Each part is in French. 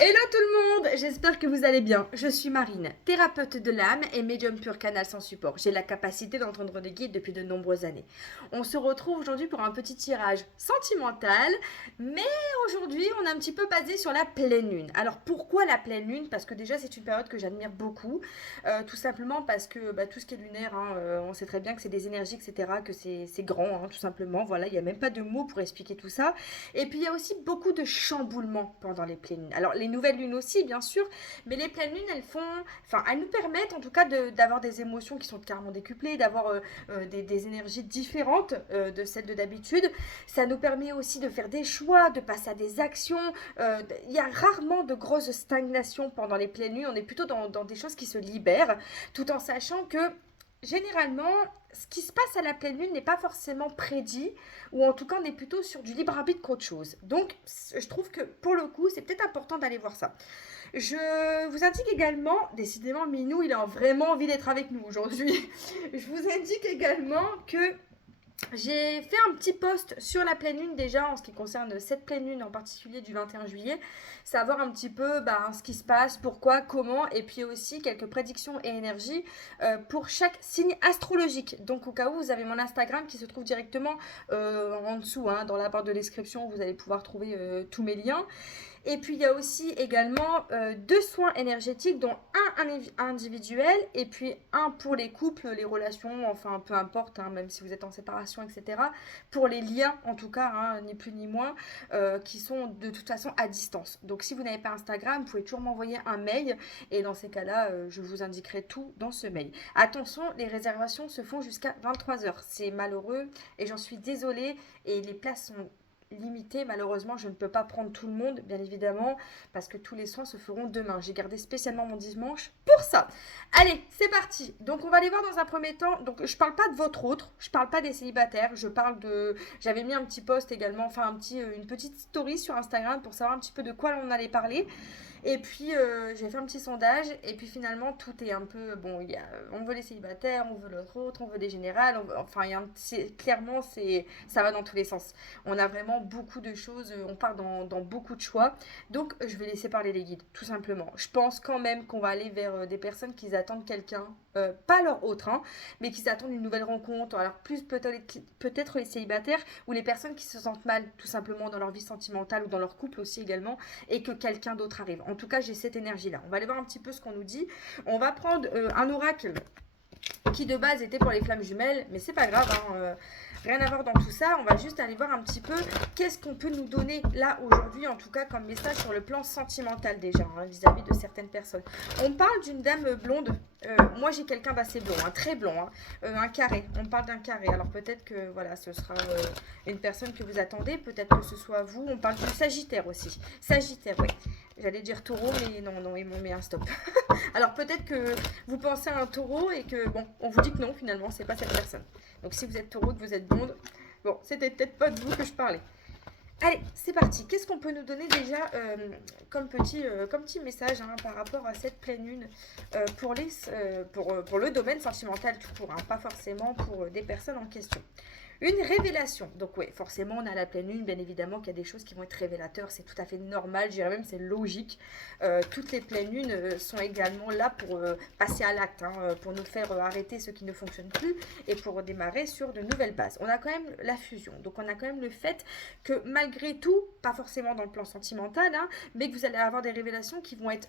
Hello tout le monde, j'espère que vous allez bien. Je suis Marine, thérapeute de l'âme et médium pur canal sans support. J'ai la capacité d'entendre des guides depuis de nombreuses années. On se retrouve aujourd'hui pour un petit tirage sentimental, mais aujourd'hui on est un petit peu basé sur la pleine lune. Alors pourquoi la pleine lune? Parce que déjà c'est une période que j'admire beaucoup, tout simplement parce que tout ce qui est lunaire, on sait très bien que c'est des énergies, etc., que c'est grand, tout simplement. Voilà, il n'y a même pas de mots pour expliquer tout ça. Et puis il y a aussi beaucoup de chamboulements pendant les pleines lunes. Alors les nouvelles lunes aussi, bien sûr, mais les pleines lunes, elles nous permettent en tout cas d'avoir des émotions qui sont carrément décuplées, d'avoir des énergies différentes de celles de d'habitude. Ça nous permet aussi de faire des choix, de passer à des actions. Il y a rarement de grosses stagnations pendant les pleines lunes. On est plutôt dans des choses qui se libèrent, tout en sachant que généralement, ce qui se passe à la pleine lune n'est pas forcément prédit, ou en tout cas on est plutôt sur du libre arbitre qu'autre chose. Donc je trouve que pour le coup c'est peut-être important d'aller voir ça. Je vous indique également, décidément Minou il a vraiment envie d'être avec nous aujourd'hui, je vous indique également que j'ai fait un petit post sur la pleine lune déjà en ce qui concerne cette pleine lune en particulier du 21 juillet, savoir un petit peu ce qui se passe, pourquoi, comment, et puis aussi quelques prédictions et énergies pour chaque signe astrologique. Donc au cas où vous avez mon Instagram qui se trouve directement en dessous, dans la barre de description, vous allez pouvoir trouver tous mes liens. Et puis il y a aussi également deux soins énergétiques, dont un individuel et puis un pour les couples, les relations, enfin peu importe, même si vous êtes en séparation, etc. Pour les liens en tout cas, ni plus ni moins, qui sont de toute façon à distance. Donc si vous n'avez pas Instagram, vous pouvez toujours m'envoyer un mail et dans ces cas-là, je vous indiquerai tout dans ce mail. Attention, les réservations se font jusqu'à 23 h. C'est malheureux et j'en suis désolée et les places sont limité. Malheureusement, je ne peux pas prendre tout le monde, bien évidemment, parce que tous les soins se feront demain. J'ai gardé spécialement mon dimanche pour ça. Allez, c'est parti. Donc, on va aller voir dans un premier temps. Donc, je parle pas de votre autre, je parle pas des célibataires, je parle de. J'avais mis un petit post également, enfin une petite story sur Instagram pour savoir un petit peu de quoi on allait parler. Et puis, j'ai fait un petit sondage. Et puis, finalement, tout est un peu. Bon, on veut les célibataires, on veut l'autre autre, on veut des générales. Enfin, clairement, ça va dans tous les sens. On a vraiment beaucoup de choses. On part dans beaucoup de choix. Donc, je vais laisser parler les guides, tout simplement. Je pense quand même qu'on va aller vers des personnes qui attendent quelqu'un. Pas leur autre, mais qui attendent une nouvelle rencontre. Alors, plus peut-être les célibataires ou les personnes qui se sentent mal, tout simplement, dans leur vie sentimentale ou dans leur couple aussi également, et que quelqu'un d'autre arrive. En tout cas, j'ai cette énergie-là. On va aller voir un petit peu ce qu'on nous dit. On va prendre un oracle qui de base était pour les flammes jumelles, mais c'est pas grave, rien à voir dans tout ça. On va juste aller voir un petit peu qu'est-ce qu'on peut nous donner là aujourd'hui, en tout cas comme message sur le plan sentimental déjà, vis-à-vis de certaines personnes. On parle d'une dame blonde. Moi j'ai quelqu'un d'assez blond, très blond, un carré. On parle d'un carré. Alors peut-être que voilà, ce sera une personne que vous attendez, peut-être que ce soit vous. On parle du Sagittaire aussi. Sagittaire, oui. J'allais dire taureau, mais non, ils m'ont mis un stop. Alors peut-être que vous pensez à un taureau et que, bon, on vous dit que non, finalement, c'est pas cette personne. Donc si vous êtes taureau, que vous êtes blonde, bon, c'était peut-être pas de vous que je parlais. Allez, c'est parti. Qu'est-ce qu'on peut nous donner déjà comme petit message par rapport à cette pleine lune pour le domaine sentimental tout court, pas forcément pour des personnes en question. Une révélation. Donc oui, forcément, on a la pleine lune, bien évidemment qu'il y a des choses qui vont être révélateurs, c'est tout à fait normal, je dirais même c'est logique. Toutes les pleines lunes sont également là pour passer à l'acte, pour nous faire arrêter ce qui ne fonctionne plus et pour démarrer sur de nouvelles bases. On a quand même la fusion, donc on a quand même le fait que malgré tout, pas forcément dans le plan sentimental, mais que vous allez avoir des révélations qui vont être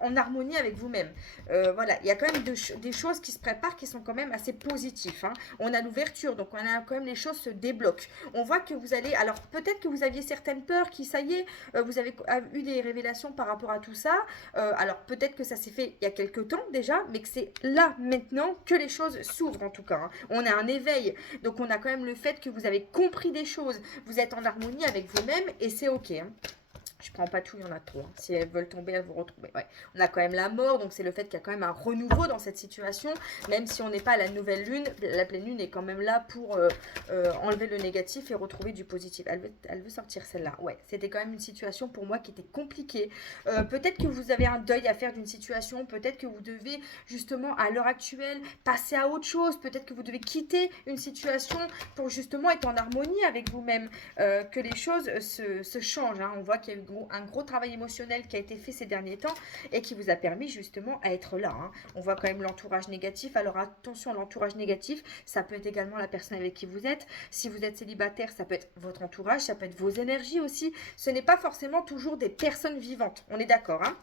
en harmonie avec vous-même. Voilà, il y a quand même des choses qui se préparent qui sont quand même assez positives. On a l'ouverture, donc on a quand même les choses se débloquent. On voit que vous allez, alors peut-être que vous aviez certaines peurs qui, ça y est, vous avez eu des révélations par rapport à tout ça. Alors peut-être que ça s'est fait il y a quelques temps déjà, mais que c'est là maintenant que les choses s'ouvrent en tout cas. On a un éveil, donc on a quand même le fait que vous avez compris des choses, vous êtes en harmonie avec vous-même et c'est ok. Je prends pas tout, il y en a trop. Si elles veulent tomber, elles vont retrouver. Ouais. On a quand même la mort, donc c'est le fait qu'il y a quand même un renouveau dans cette situation. Même si on n'est pas à la nouvelle lune, la pleine lune est quand même là pour enlever le négatif et retrouver du positif. Elle veut sortir celle-là. Ouais, c'était quand même une situation pour moi qui était compliquée. Peut-être que vous avez un deuil à faire d'une situation. Peut-être que vous devez justement à l'heure actuelle passer à autre chose. Peut-être que vous devez quitter une situation pour justement être en harmonie avec vous-même. Que les choses se changent. On voit qu'il y a eu un gros travail émotionnel qui a été fait ces derniers temps et qui vous a permis justement à être là. Hein. On voit quand même l'entourage négatif. Alors attention à l'entourage négatif, ça peut être également la personne avec qui vous êtes. Si vous êtes célibataire, ça peut être votre entourage, ça peut être vos énergies aussi. Ce n'est pas forcément toujours des personnes vivantes, on est d'accord. Hein.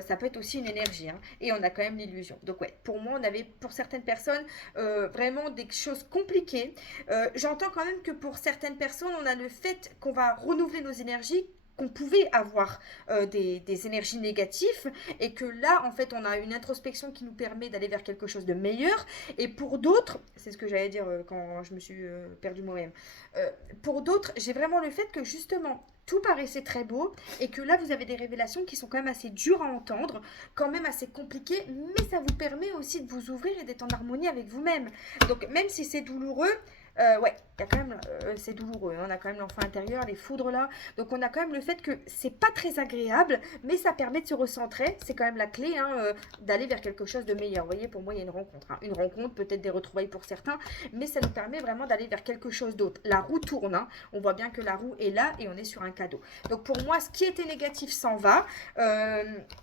Ça peut être aussi une énergie. Hein. Et on a quand même l'illusion. Donc ouais, pour moi, on avait pour certaines personnes vraiment des choses compliquées. J'entends quand même que pour certaines personnes, on a le fait qu'on va renouveler nos énergies, qu'on pouvait avoir des énergies négatives et que là, en fait, on a une introspection qui nous permet d'aller vers quelque chose de meilleur. Et pour d'autres, c'est ce que j'allais dire quand je me suis perdu moi-même, pour d'autres, j'ai vraiment le fait que justement, tout paraissait très beau et que là, vous avez des révélations qui sont quand même assez dures à entendre, quand même assez compliquées, mais ça vous permet aussi de vous ouvrir et d'être en harmonie avec vous-même. Donc, même si c'est douloureux, ouais, il y a quand même, c'est douloureux, hein, on a quand même l'enfant intérieur, les foudres là, donc on a quand même le fait que c'est pas très agréable, mais ça permet de se recentrer, c'est quand même la clé, hein, d'aller vers quelque chose de meilleur. Vous voyez, pour moi il y a une rencontre, hein. Une rencontre, peut-être des retrouvailles pour certains, mais ça nous permet vraiment d'aller vers quelque chose d'autre. La roue tourne, hein. On voit bien que la roue est là et on est sur un cadeau. Donc pour moi, ce qui était négatif s'en va,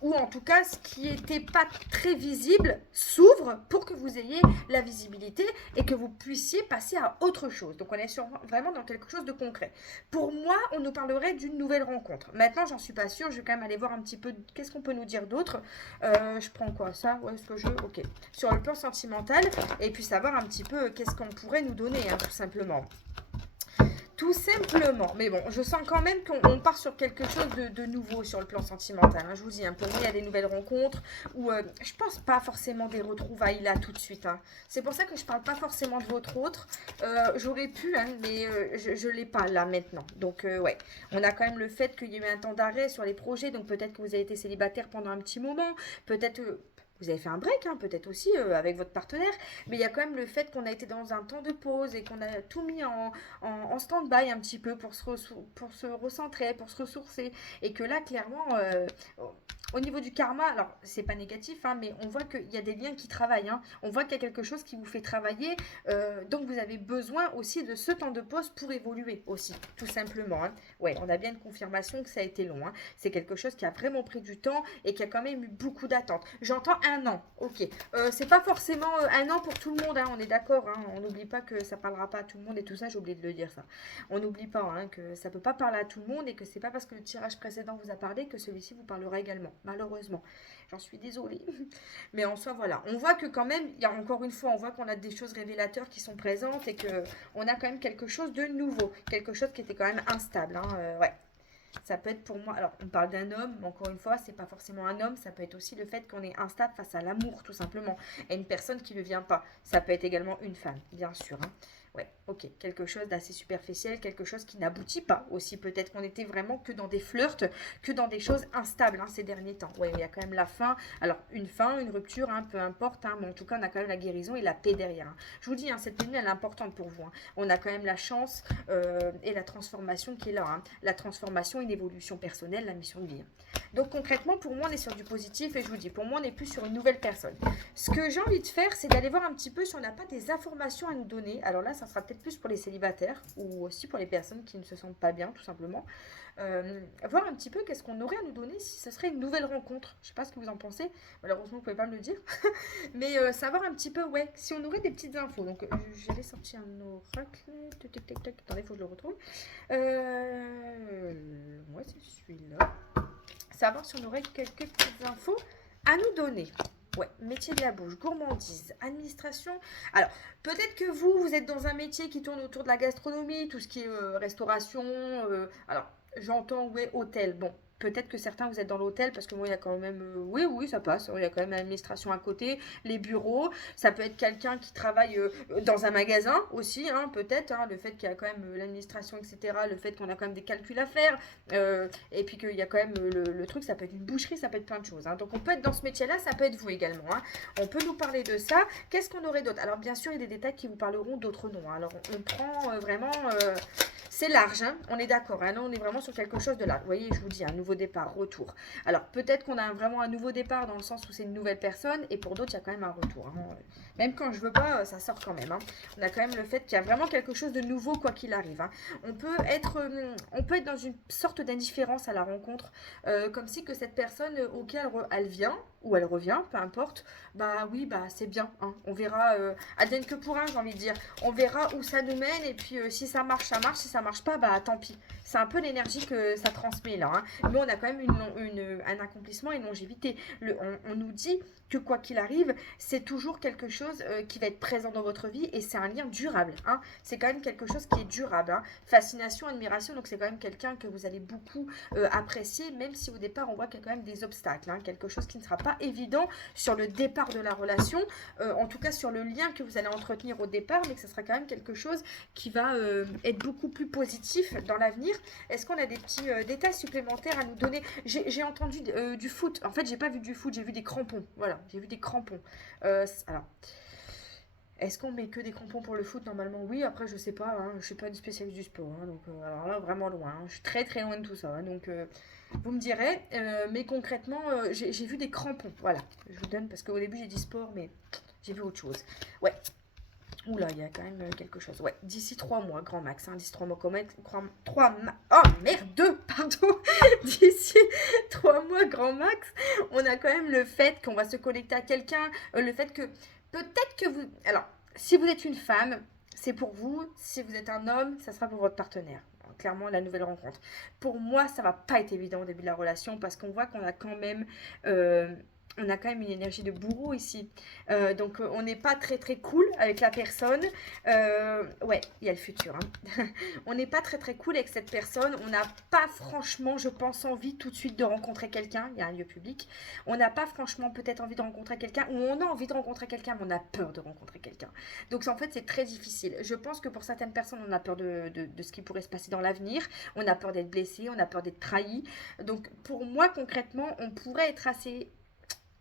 ou en tout cas ce qui était pas très visible s'ouvre pour que vous ayez la visibilité et que vous puissiez passer à autre chose. Donc on est vraiment dans quelque chose de concret. Pour moi, on nous parlerait d'une nouvelle rencontre. Maintenant, j'en suis pas sûre. Je vais quand même aller voir un petit peu qu'est-ce qu'on peut nous dire d'autre. Je prends quoi, ça? Ouais, ce que je... Ok. Sur le plan sentimental. Et puis savoir un petit peu qu'est-ce qu'on pourrait nous donner, hein, tout simplement. Tout simplement. Mais bon, je sens quand même qu'on part sur quelque chose de nouveau sur le plan sentimental. Hein. Je vous dis, hein, pour moi, il y a des nouvelles rencontres où je pense pas forcément des retrouvailles là tout de suite. Hein. C'est pour ça que je parle pas forcément de votre autre. J'aurais pu, hein, mais je l'ai pas là maintenant. Donc, ouais, on a quand même le fait qu'il y a eu un temps d'arrêt sur les projets. Donc, peut-être que vous avez été célibataire pendant un petit moment. Peut-être... vous avez fait un break, hein, peut-être aussi avec votre partenaire, mais il y a quand même le fait qu'on a été dans un temps de pause et qu'on a tout mis en stand-by un petit peu pour se recentrer, pour se ressourcer. Et que là, clairement, au niveau du karma, alors c'est pas négatif, hein, mais on voit qu'il y a des liens qui travaillent. Hein. On voit qu'il y a quelque chose qui vous fait travailler. Donc vous avez besoin aussi de ce temps de pause pour évoluer aussi, tout simplement. Hein. Ouais, on a bien une confirmation que ça a été long. Hein. C'est quelque chose qui a vraiment pris du temps et qui a quand même eu beaucoup d'attentes. J'entends un an, ok. C'est pas forcément un an pour tout le monde, hein, on est d'accord. Hein. On n'oublie pas que ça parlera pas à tout le monde et tout ça, j'ai oublié de le dire ça. On n'oublie pas hein, que ça peut pas parler à tout le monde et que c'est pas parce que le tirage précédent vous a parlé que celui-ci vous parlera également. Malheureusement, j'en suis désolée. Mais en soi, voilà. On voit que quand même, il y a encore une fois, on voit qu'on a des choses révélateurs qui sont présentes et qu'on a quand même quelque chose de nouveau. Quelque chose qui était quand même instable. Hein, ouais. Ça peut être pour moi, alors on parle d'un homme, mais encore une fois, c'est pas forcément un homme, ça peut être aussi le fait qu'on est instable face à l'amour, tout simplement, et une personne qui ne vient pas. Ça peut être également une femme, bien sûr. Hein. Ouais, ok, quelque chose d'assez superficiel, quelque chose qui n'aboutit pas aussi. Peut-être qu'on était vraiment que dans des flirts, que dans des choses instables hein, ces derniers temps. Ouais, il y a quand même la fin. Alors, une fin, une rupture, hein, peu importe, hein, mais en tout cas, on a quand même la guérison et la paix derrière. Hein. Je vous dis, hein, cette ligne, elle est importante pour vous. Hein. On a quand même la chance et la transformation qui est là. Hein. La transformation, une évolution personnelle, la mission de vie. Hein. Donc, concrètement, pour moi, on est sur du positif et je vous dis, pour moi, on n'est plus sur une nouvelle personne. Ce que j'ai envie de faire, c'est d'aller voir un petit peu si on n'a pas des informations à nous donner. Alors là, ça sera peut-être plus pour les célibataires ou aussi pour les personnes qui ne se sentent pas bien, tout simplement. Voir un petit peu qu'est-ce qu'on aurait à nous donner si ce serait une nouvelle rencontre. Je ne sais pas ce que vous en pensez. Malheureusement, vous ne pouvez pas me le dire. Mais savoir un petit peu, ouais, si on aurait des petites infos. Donc, j'avais sorti un oracle. Attendez, il faut que je le retrouve. Ouais, c'est celui-là. Savoir si on aurait quelques petites infos à nous donner. Ouais, métier de la bouche, gourmandise, administration. Alors, peut-être que vous êtes dans un métier qui tourne autour de la gastronomie, tout ce qui est restauration. Alors, j'entends, ouais, hôtel. Bon, peut-être que certains, vous êtes dans l'hôtel parce que moi, il y a quand même... oui, ça passe. Il y a quand même l'administration à côté, les bureaux. Ça peut être quelqu'un qui travaille dans un magasin aussi, hein, peut-être. Hein, le fait qu'il y a quand même l'administration, etc. Le fait qu'on a quand même des calculs à faire. Et puis qu'il y a quand même le truc, ça peut être une boucherie, ça peut être plein de choses. Hein. Donc, on peut être dans ce métier-là, ça peut être vous également. Hein. On peut nous parler de ça. Qu'est-ce qu'on aurait d'autre? Alors, bien sûr, il y a des détails qui vous parleront d'autres noms. Hein. Alors, on prend vraiment... c'est large, hein, on est d'accord. Hein, là, on est vraiment sur quelque chose de large. Vous voyez, je vous dis, un nouveau nouveau départ, retour. Alors peut-être qu'on a vraiment un nouveau départ dans le sens où c'est une nouvelle personne, et pour d'autres il y a quand même un retour, hein. Même quand je veux pas, ça sort quand même, hein. On a quand même le fait qu'il y a vraiment quelque chose de nouveau quoi qu'il arrive, hein. On peut être dans une sorte d'indifférence à la rencontre, comme si que cette personne auquel elle vient ou elle revient, peu importe, bah oui, bah c'est bien, hein. On verra, advienne que pourra, j'ai envie de dire. On verra où ça nous mène, et puis si ça marche, ça marche, si ça marche pas, bah tant pis. C'est un peu l'énergie que ça transmet là, hein. Mais on a quand même un accomplissement, une longévité. On nous dit que quoi qu'il arrive, c'est toujours quelque chose qui va être présent dans votre vie, et c'est un lien durable, hein. C'est quand même quelque chose qui est durable, hein. Fascination, admiration, donc c'est quand même quelqu'un que vous allez beaucoup apprécier, même si au départ on voit qu'il y a quand même des obstacles, hein. Quelque chose qui ne sera pas évident sur le départ de la relation, en tout cas sur le lien que vous allez entretenir au départ, mais que ce sera quand même quelque chose qui va être beaucoup plus positif dans l'avenir. Est-ce qu'on a des petits détails supplémentaires à nous donner? J'ai entendu du foot. En fait, j'ai pas vu du foot, j'ai vu des crampons. Voilà, j'ai vu des crampons. Alors, est-ce qu'on met que des crampons pour le foot? Normalement, oui. Après, je sais pas, hein, je suis pas une spécialiste du sport, hein, donc alors là, vraiment loin, hein. Je suis très très loin de tout ça, hein, donc vous me direz. Mais concrètement, j'ai vu des crampons. Voilà, je vous donne parce qu'au début j'ai dit sport, mais j'ai vu autre chose. Ouais. Oula, il y a quand même quelque chose. Ouais, d'ici 3 mois, grand max. Hein, d'ici 3 mois, oh merde, 2, pardon. D'ici 3 mois, grand max, on a quand même le fait qu'on va se connecter à quelqu'un. Le fait que peut-être que vous. Alors, si vous êtes une femme, c'est pour vous. Si vous êtes un homme, ça sera pour votre partenaire. Clairement, la nouvelle rencontre. Pour moi, ça va pas être évident au début de la relation parce qu'on voit qu'on a quand même. On a quand même une énergie de bourreau ici. Donc on n'est pas très très cool avec la personne. Ouais, il y a le futur, hein. On n'est pas très très cool avec cette personne. On n'a pas franchement, je pense, envie tout de suite de rencontrer quelqu'un. Il y a un lieu public. On n'a pas franchement peut-être envie de rencontrer quelqu'un, ou on a envie de rencontrer quelqu'un, mais on a peur de rencontrer quelqu'un. Donc en fait, c'est très difficile. Je pense que pour certaines personnes, on a peur de ce qui pourrait se passer dans l'avenir. On a peur d'être blessé, on a peur d'être trahi. Donc pour moi, concrètement, on pourrait être assez,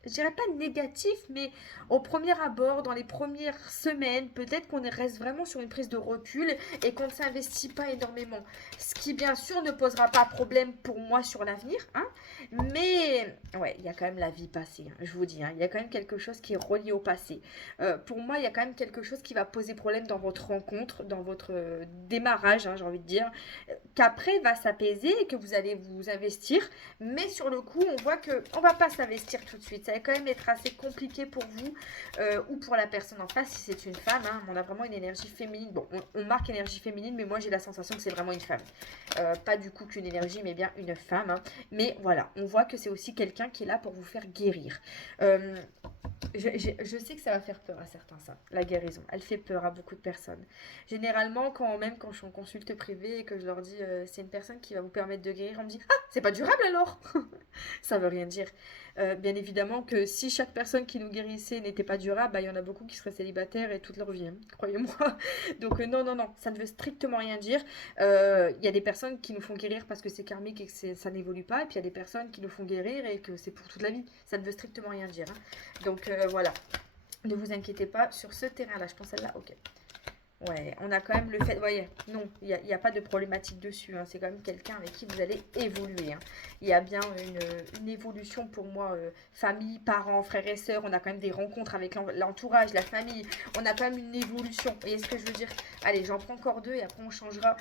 je dirais pas négatif, mais au premier abord, dans les premières semaines, peut-être qu'on reste vraiment sur une prise de recul et qu'on ne s'investit pas énormément. Ce qui, bien sûr, ne posera pas problème pour moi sur l'avenir, hein. Mais, ouais, il y a quand même la vie passée, hein, je vous dis, hein. Il y a quand même quelque chose qui est relié au passé. Pour moi, il y a quand même quelque chose qui va poser problème dans votre rencontre, dans votre démarrage, hein, j'ai envie de dire, qu'après va s'apaiser et que vous allez vous investir. Mais sur le coup, on voit que on va pas s'investir tout de suite. Ça va quand même être assez compliqué pour vous ou pour la personne en face si c'est une femme, hein. On a vraiment une énergie féminine. Bon, on marque énergie féminine, mais moi j'ai la sensation que c'est vraiment une femme. Pas du coup qu'une énergie, mais bien une femme, hein. Mais voilà, on voit que c'est aussi quelqu'un qui est là pour vous faire guérir. Je sais que ça va faire peur à certains, ça, la guérison. Elle fait peur à beaucoup de personnes. Généralement, quand je suis en consulte privée et que je leur dis c'est une personne qui va vous permettre de guérir, on me dit ah, c'est pas durable alors. Ça veut rien dire. Bien évidemment que si chaque personne qui nous guérissait n'était pas durable, bah, il y en a beaucoup qui seraient célibataires et toute leur vie, hein, croyez-moi. Donc non, non, non, ça ne veut strictement rien dire. Il y a des personnes qui nous font guérir parce que c'est karmique et que ça n'évolue pas, et puis il y a des personnes qui nous font guérir et que c'est pour toute la vie. Ça ne veut strictement rien dire, hein. Donc voilà, ne vous inquiétez pas sur ce terrain-là. Je pense celle-là, ok. Ouais, on a quand même le fait, vous voyez, non, il n'y a pas de problématique dessus, hein. C'est quand même quelqu'un avec qui vous allez évoluer, hein. Il y a bien une évolution pour moi, famille, parents, frères et sœurs, on a quand même des rencontres avec l'entourage, la famille, on a quand même une évolution, vous voyez ce que je veux dire? Allez, j'en prends encore 2 et après on changera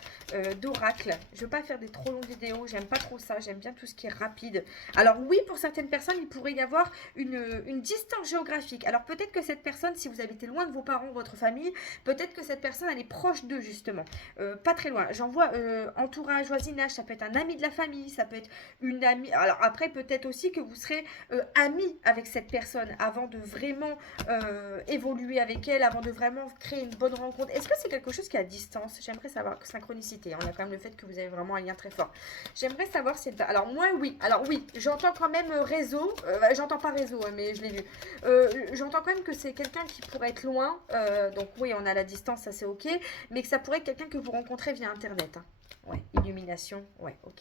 d'oracle. Je ne veux pas faire des trop longues vidéos, j'aime pas trop ça, j'aime bien tout ce qui est rapide. Alors oui, pour certaines personnes, il pourrait y avoir une distance géographique. Alors peut-être que cette personne, si vous habitez loin de vos parents, votre famille, peut-être que cette personne elle est proche d'eux justement, pas très loin. J'en vois entourage, voisinage, ça peut être un ami de la famille, ça peut être une amie. Alors après peut-être aussi que vous serez amis avec cette personne avant de vraiment évoluer avec elle, avant de vraiment créer une bonne rencontre. Est-ce que c'est quelque chose qui est à distance? J'aimerais savoir. Synchronicité, on a quand même le fait que vous avez vraiment un lien très fort. J'aimerais savoir si... Alors moi oui, alors oui, j'entends quand même réseau, j'entends pas réseau mais je l'ai lu. J'entends quand même que c'est quelqu'un qui pourrait être loin, donc oui on a la distance, ça c'est ok, mais que ça pourrait être quelqu'un que vous rencontrez via internet, hein. Ouais, illumination, ouais, ok.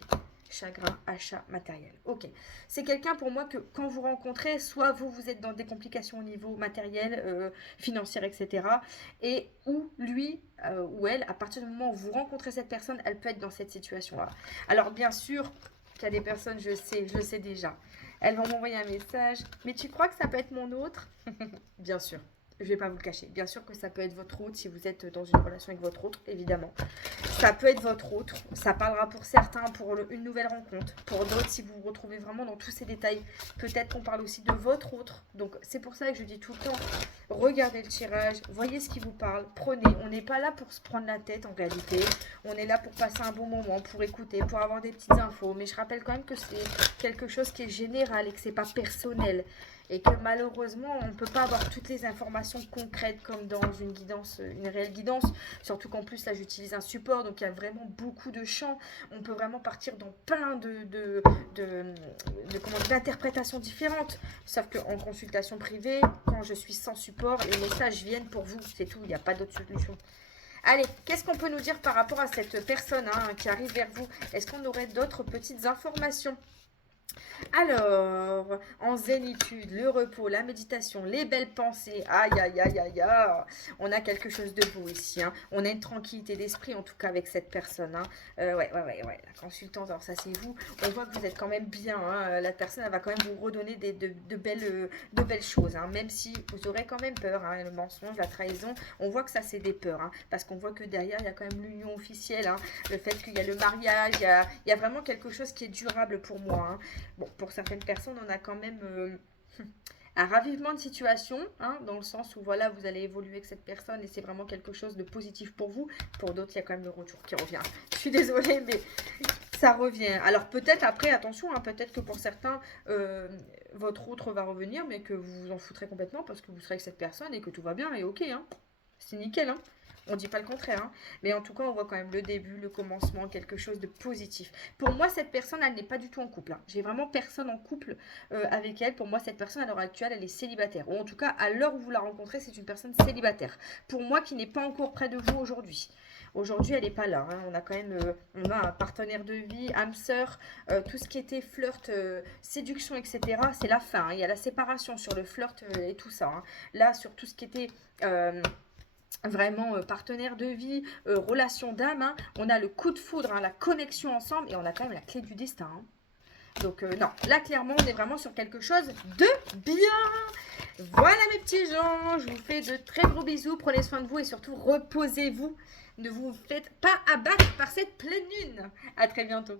Chagrin, achat, matériel, ok. C'est quelqu'un pour moi que quand vous rencontrez, soit vous êtes dans des complications au niveau matériel, financier, etc. Et ou lui ou elle, à partir du moment où vous rencontrez cette personne, elle peut être dans cette situation-là. Alors bien sûr, qu'il y a des personnes, je le sais déjà. Elles vont m'envoyer un message. Mais tu crois que ça peut être mon autre? Bien sûr. Je ne vais pas vous le cacher. Bien sûr que ça peut être votre autre si vous êtes dans une relation avec votre autre, évidemment. Ça peut être votre autre. Ça parlera pour certains pour une nouvelle rencontre. Pour d'autres, si vous vous retrouvez vraiment dans tous ces détails, peut-être qu'on parle aussi de votre autre. Donc, c'est pour ça que je dis tout le temps, regardez le tirage, voyez ce qui vous parle, prenez. On n'est pas là pour se prendre la tête en réalité. On est là pour passer un bon moment, pour écouter, pour avoir des petites infos. Mais je rappelle quand même que c'est quelque chose qui est général et que c'est pas personnel. Et que malheureusement, on ne peut pas avoir toutes les informations concrètes comme dans une guidance, une réelle guidance. Surtout qu'en plus, là, j'utilise un support, donc il y a vraiment beaucoup de champs. On peut vraiment partir dans plein d'interprétations différentes. Sauf qu'en consultation privée, quand je suis sans support, les messages viennent pour vous. C'est tout, il n'y a pas d'autre solution. Allez, qu'est-ce qu'on peut nous dire par rapport à cette personne qui arrive vers vous? Est-ce qu'on aurait d'autres petites informations? Alors, en zénitude, le repos, la méditation, les belles pensées, aïe, aïe, aïe, aïe, aïe, on a quelque chose de beau ici, hein. On a une tranquillité d'esprit, en tout cas, avec cette personne, hein. Ouais, la consultante, alors ça, c'est vous. On voit que vous êtes quand même bien, hein. La personne, elle va quand même vous redonner de belles choses, hein. Même si vous aurez quand même peur, hein. Le mensonge, la trahison, on voit que ça, c'est des peurs, hein. Parce qu'on voit que derrière, il y a quand même l'union officielle, hein. Le fait qu'il y a le mariage, il y a vraiment quelque chose qui est durable pour moi, hein. Bon, pour certaines personnes, on a quand même un ravivement de situation, hein, dans le sens où voilà, vous allez évoluer avec cette personne et c'est vraiment quelque chose de positif pour vous. Pour d'autres, il y a quand même le retour qui revient. Je suis désolée, mais ça revient. Alors peut-être après, attention, hein, peut-être que pour certains, votre autre va revenir, mais que vous vous en foutrez complètement parce que vous serez avec cette personne et que tout va bien et ok, hein. C'est nickel, hein. On ne dit pas le contraire, hein. Mais en tout cas, on voit quand même le début, le commencement, quelque chose de positif. Pour moi, cette personne, elle n'est pas du tout en couple, hein. J'ai vraiment personne en couple avec elle. Pour moi, cette personne, à l'heure actuelle, elle est célibataire. Ou en tout cas, à l'heure où vous la rencontrez, c'est une personne célibataire. Pour moi, qui n'est pas encore près de vous aujourd'hui. Aujourd'hui, elle n'est pas là, hein. On a quand même on a un partenaire de vie, âme sœur, tout ce qui était flirt, séduction, etc. C'est la fin, hein. Il y a la séparation sur le flirt et tout ça, hein. Là, sur tout ce qui était... vraiment partenaire de vie, relation d'âme, hein. On a le coup de foudre, hein, la connexion ensemble et on a quand même la clé du destin, hein. Donc non, là clairement on est vraiment sur quelque chose de bien. Voilà mes petits gens, je vous fais de très gros bisous, prenez soin de vous et surtout reposez-vous. Ne vous faites pas abattre par cette pleine lune. À très bientôt.